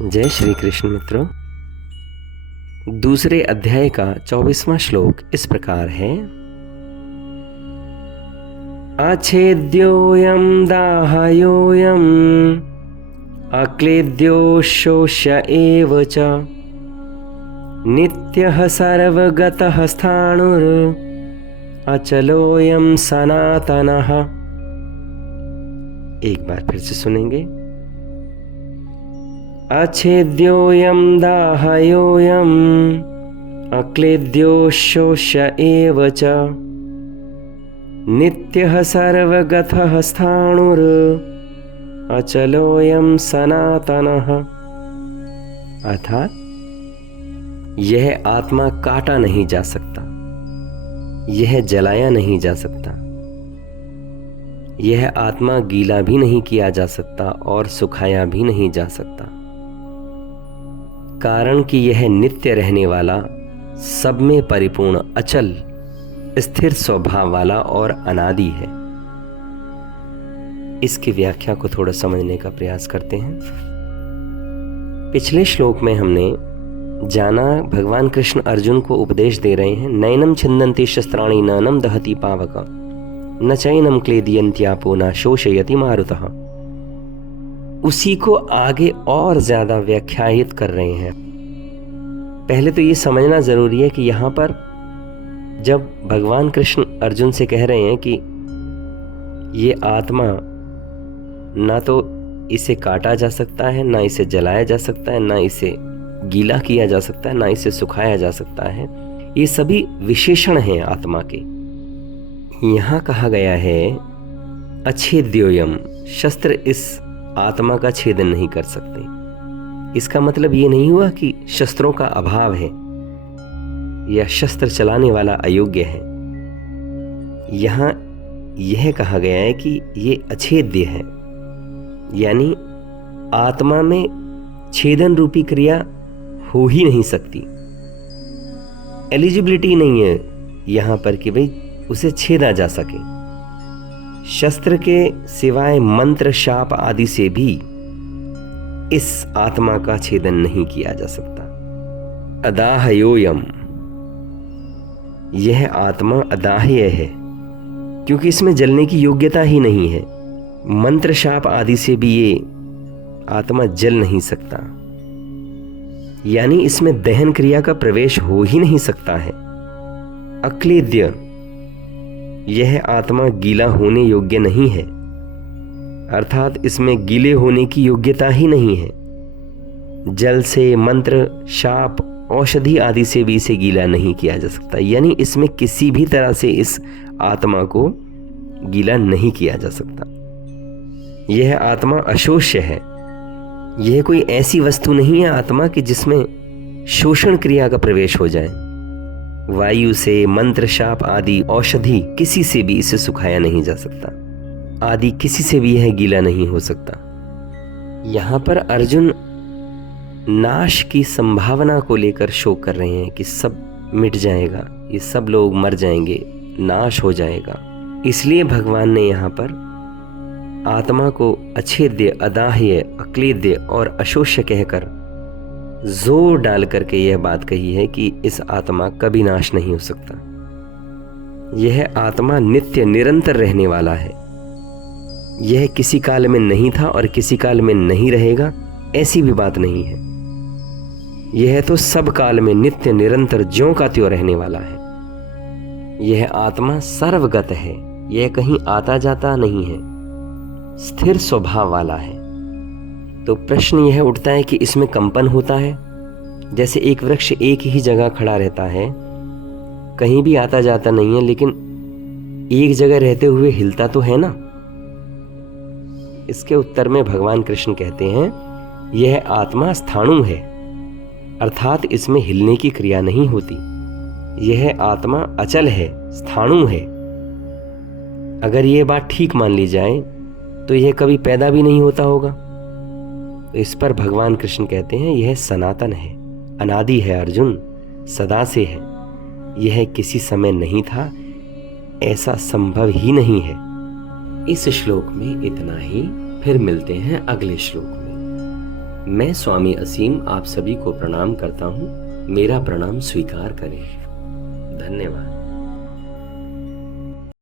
जय श्री कृष्ण मित्रों। दूसरे अध्याय का 24वां श्लोक इस प्रकार है। अच्छेद्योऽयं दाह्योऽयं अक्लेद्यो शोष्य एव च नित्यः सर्वगतः स्थाणुर् अचलोऽयं सनातनः। एक बार फिर से सुनेंगे। अच्छेद्योऽयं दाह्योऽयं अक्लेद्यो शोष्य एव च नित्यः सर्वगतः स्थाणुर् अचलोऽयं सनातनः। अर्थात यह आत्मा काटा नहीं जा सकता, यह जलाया नहीं जा सकता, यह आत्मा गीला भी नहीं किया जा सकता और सुखाया भी नहीं जा सकता, कारण कि यह नित्य रहने वाला, सब में परिपूर्ण, अचल, स्थिर स्वभाव वाला और अनादि है। इसकी व्याख्या को थोड़ा समझने का प्रयास करते हैं। पिछले श्लोक में हमने जाना भगवान कृष्ण अर्जुन को उपदेश दे रहे हैं। नैनम छिन्दन्ति शस्त्राणि नैनम दहति पावक न चैनम क्लेदयन्त्यापो न शोषयति मारुतः। उसी को आगे और ज्यादा व्याख्यायित कर रहे हैं। पहले तो ये समझना जरूरी है कि यहाँ पर जब भगवान कृष्ण अर्जुन से कह रहे हैं कि ये आत्मा ना तो इसे काटा जा सकता है, ना इसे जलाया जा सकता है, ना इसे गीला किया जा सकता है, ना इसे सुखाया जा सकता है, ये सभी विशेषण हैं आत्मा के। यहाँ कहा गया है अच्छेद्योऽयं, शस्त्र इस आत्मा का छेदन नहीं कर सकते। इसका मतलब ये नहीं हुआ कि शस्त्रों का अभाव है या शस्त्र चलाने वाला अयोग्य है। यहाँ यह कहा गया है कि ये अछेद्य है, यानी आत्मा में छेदन रूपी क्रिया हो ही नहीं सकती। एलिजिबिलिटी नहीं है यहाँ पर कि भाई उसे छेदा जा सके। शस्त्र के सिवाय मंत्र, शाप आदि से भी इस आत्मा का छेदन नहीं किया जा सकता। अदाह्योऽयं, यह आत्मा अदाह्य है क्योंकि इसमें जलने की योग्यता ही नहीं है। मंत्र, शाप आदि से भी ये आत्मा जल नहीं सकता, यानी इसमें दहन क्रिया का प्रवेश हो ही नहीं सकता है। अक्लेद्य, यह आत्मा गीला होने योग्य नहीं है, अर्थात इसमें गीले होने की योग्यता ही नहीं है। जल से, मंत्र, शाप, औषधि आदि से भी इसे गीला नहीं किया जा सकता, यानी इसमें किसी भी तरह से इस आत्मा को गीला नहीं किया जा सकता। यह आत्मा अशोष्य है। यह कोई ऐसी वस्तु नहीं है आत्मा कि जिसमें शोषण क्रिया का प्रवेश हो जाए। वायु से, मंत्र, शाप आदि, औषधि, किसी से भी इसे सुखाया नहीं जा सकता। आदि किसी से भी यह गीला नहीं हो सकता। यहाँ पर अर्जुन नाश की संभावना को लेकर शोक कर रहे हैं कि सब मिट जाएगा, ये सब लोग मर जाएंगे, नाश हो जाएगा। इसलिए भगवान ने यहाँ पर आत्मा को अछेद्य, अदाह्य, अक्लेद्य और अशोष्य कहकर जोर डाल करके यह बात कही है कि इस आत्मा कभी नाश नहीं हो सकता। यह आत्मा नित्य, निरंतर रहने वाला है। यह किसी काल में नहीं था और किसी काल में नहीं रहेगा, ऐसी भी बात नहीं है। यह तो सब काल में नित्य, निरंतर, ज्यों का त्यों रहने वाला है। यह आत्मा सर्वगत है, यह कहीं आता जाता नहीं है, स्थिर स्वभाव वाला है। तो प्रश्न यह उठता है कि इसमें कंपन होता है। जैसे एक वृक्ष एक ही जगह खड़ा रहता है, कहीं भी आता जाता नहीं है, लेकिन एक जगह रहते हुए हिलता तो है ना। इसके उत्तर में भगवान कृष्ण कहते हैं यह आत्मा स्थाणु है, अर्थात इसमें हिलने की क्रिया नहीं होती। यह आत्मा अचल है, स्थाणु है। अगर यह बात ठीक मान ली जाए तो यह कभी पैदा भी नहीं होता होगा। इस पर भगवान कृष्ण कहते हैं यह सनातन है, अनादि है अर्जुन, सदा से है। यह किसी समय नहीं था, ऐसा संभव ही नहीं है। इस श्लोक में इतना ही। फिर मिलते हैं अगले श्लोक में। मैं स्वामी असीम आप सभी को प्रणाम करता हूं। मेरा प्रणाम स्वीकार करें। धन्यवाद।